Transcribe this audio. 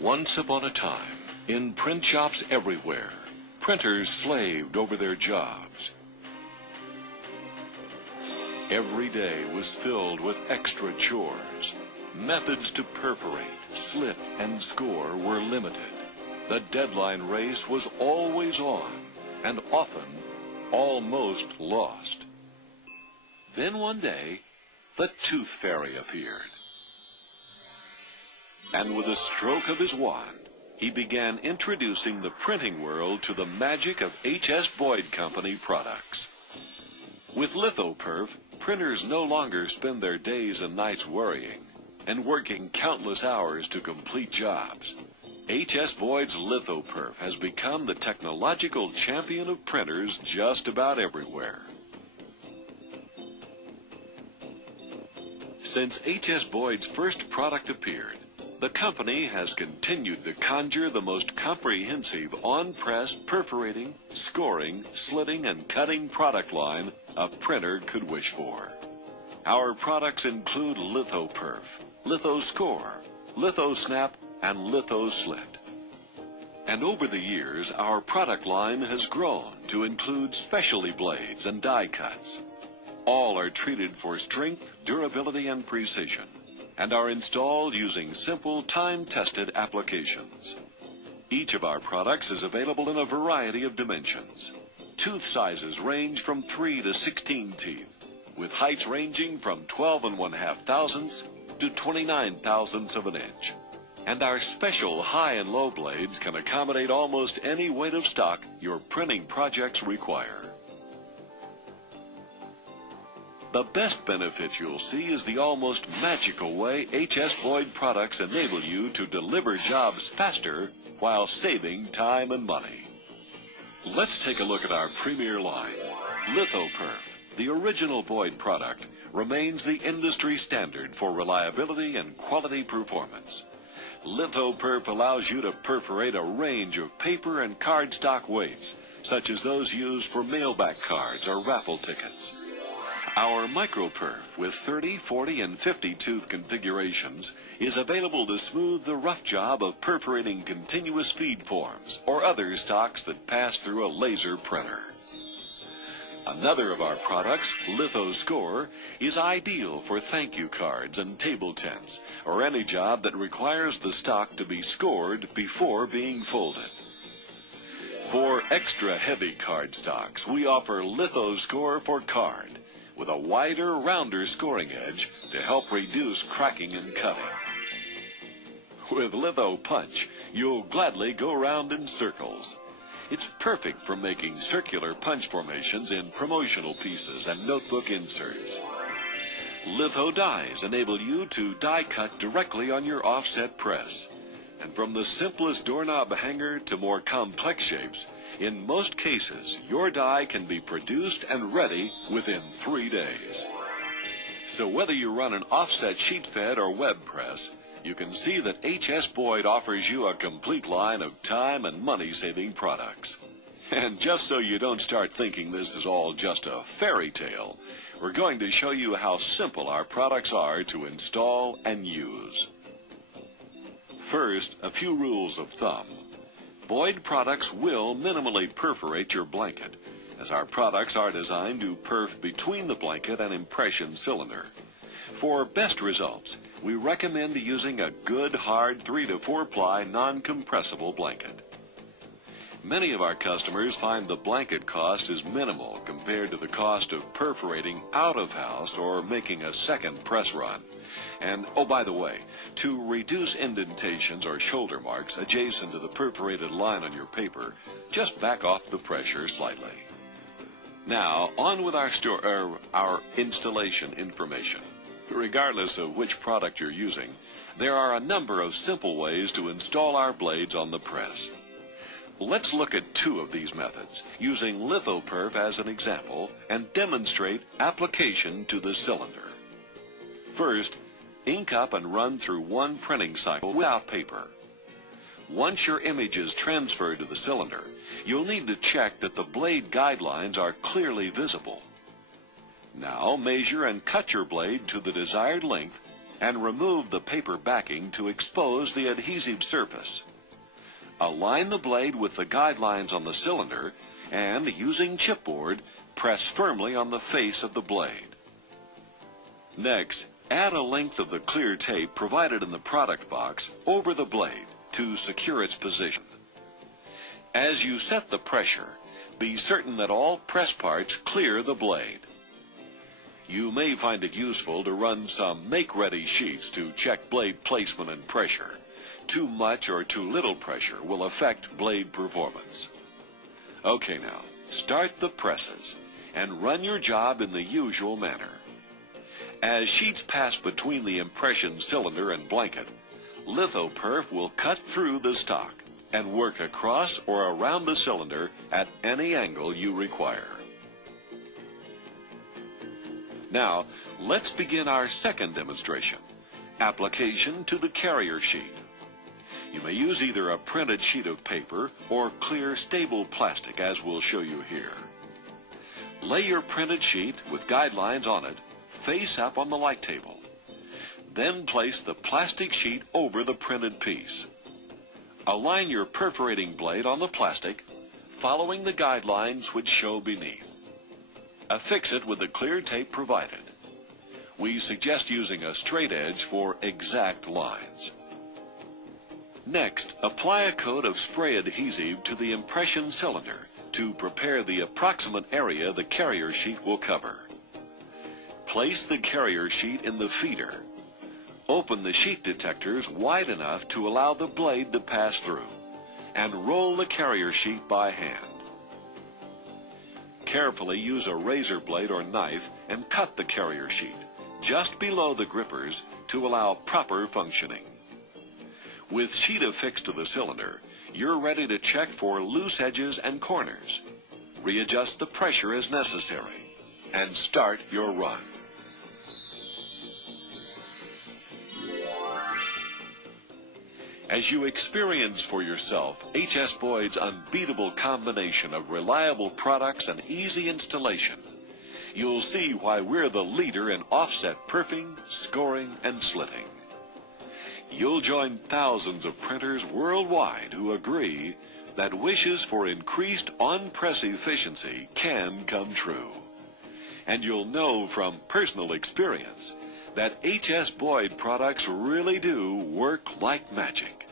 Once upon a time, in print shops everywhere, printers slaved over their jobs. Every day was filled with extra chores. Methods to perforate, slit, and score were limited. The deadline race was always on, and often almost lost. Then one day, the Tooth Fairy appeared. And with a stroke of his wand, he began introducing the printing world to the magic of H.S. Boyd Company products. With LithoPerf, printers no longer spend their days and nights worrying and working countless hours to complete jobs. H.S. Boyd's LithoPerf has become the technological champion of printers just about everywhere. Since H.S. Boyd's first product appeared, the company has continued to conjure the most comprehensive on-press perforating, scoring, slitting, and cutting product line a printer could wish for. Our products include LithoPerf, LithoScore, LithoSnap, and LithoSlit. And over the years, our product line has grown to include specialty blades and die cuts. All are treated for strength, durability, and precision, and are installed using simple, time-tested applications. Each of our products is available in a variety of dimensions. Tooth sizes range from 3 to 16 teeth, with heights ranging from 12 1/2 thousandths to 29 thousandths of an inch. And our special high and low blades can accommodate almost any weight of stock your printing projects require. The best benefit you'll see is the almost magical way H.S. Boyd products enable you to deliver jobs faster while saving time and money. Let's take a look at our premier line. LithoPerf, the original Boyd product, remains the industry standard for reliability and quality performance. LithoPerf allows you to perforate a range of paper and cardstock weights, such as those used for mailback cards or raffle tickets. Our MicroPerf with 30, 40, and 50 tooth configurations is available to smooth the rough job of perforating continuous feed forms or other stocks that pass through a laser printer. Another of our products, LithoScore, is ideal for thank you cards and table tents or any job that requires the stock to be scored before being folded. For extra heavy cardstocks, we offer LithoScore for card, with a wider, rounder scoring edge to help reduce cracking and cutting. With LithoPunch, you'll gladly go round in circles. It's perfect for making circular punch formations in promotional pieces and notebook inserts. LithoDies enable you to die cut directly on your offset press. And from the simplest doorknob hanger to more complex shapes, in most cases, your die can be produced and ready within 3 days. So whether you run an offset sheet fed or web press, you can see that H.S. Boyd offers you a complete line of time and money-saving products. And just so you don't start thinking this is all just a fairy tale, we're going to show you how simple our products are to install and use. First, a few rules of thumb. Boyd products will minimally perforate your blanket, as our products are designed to perf between the blanket and impression cylinder. For best results, we recommend using a good hard 3 to 4 ply non-compressible blanket. Many of our customers find the blanket cost is minimal compared to the cost of perforating out of house or making a second press run. And, oh, by the way, to reduce indentations or shoulder marks adjacent to the perforated line on your paper, just back off the pressure slightly. Now, on with our installation information. Regardless of which product you're using, there are a number of simple ways to install our blades on the press. Let's look at 2 of these methods, using LithoPerf as an example, and demonstrate application to the cylinder. First, ink up and run through one printing cycle without paper. Once your image is transferred to the cylinder, you'll need to check that the blade guidelines are clearly visible. Now measure and cut your blade to the desired length and remove the paper backing to expose the adhesive surface. Align the blade with the guidelines on the cylinder and, using chipboard, press firmly on the face of the blade. Next, add a length of the clear tape provided in the product box over the blade to secure its position. As you set the pressure, be certain that all press parts clear the blade. You may find it useful to run some make-ready sheets to check blade placement and pressure. Too much or too little pressure will affect blade performance. Okay, now, start the presses and run your job in the usual manner. As sheets pass between the impression cylinder and blanket, lithoperf will cut through the stock and work across or around the cylinder at any angle you require. Now, let's begin our second demonstration, application to the carrier sheet. You may use either a printed sheet of paper or clear, stable plastic, as we'll show you here. Lay your printed sheet with guidelines on it face up on the light table. Then place the plastic sheet over the printed piece. Align your perforating blade on the plastic, following the guidelines which show beneath. Affix it with the clear tape provided. We suggest using a straight edge for exact lines. Next, apply a coat of spray adhesive to the impression cylinder to prepare the approximate area the carrier sheet will cover. Place the carrier sheet in the feeder. Open the sheet detectors wide enough to allow the blade to pass through, and roll the carrier sheet by hand. Carefully use a razor blade or knife and cut the carrier sheet just below the grippers to allow proper functioning. With sheet affixed to the cylinder, you're ready to check for loose edges and corners. Readjust the pressure as necessary, and start your run. As you experience for yourself H.S. Boyd's unbeatable combination of reliable products and easy installation, you'll see why we're the leader in offset perfing, scoring, and slitting. You'll join thousands of printers worldwide who agree that wishes for increased on-press efficiency can come true. And you'll know from personal experience that H.S. Boyd products really do work like magic.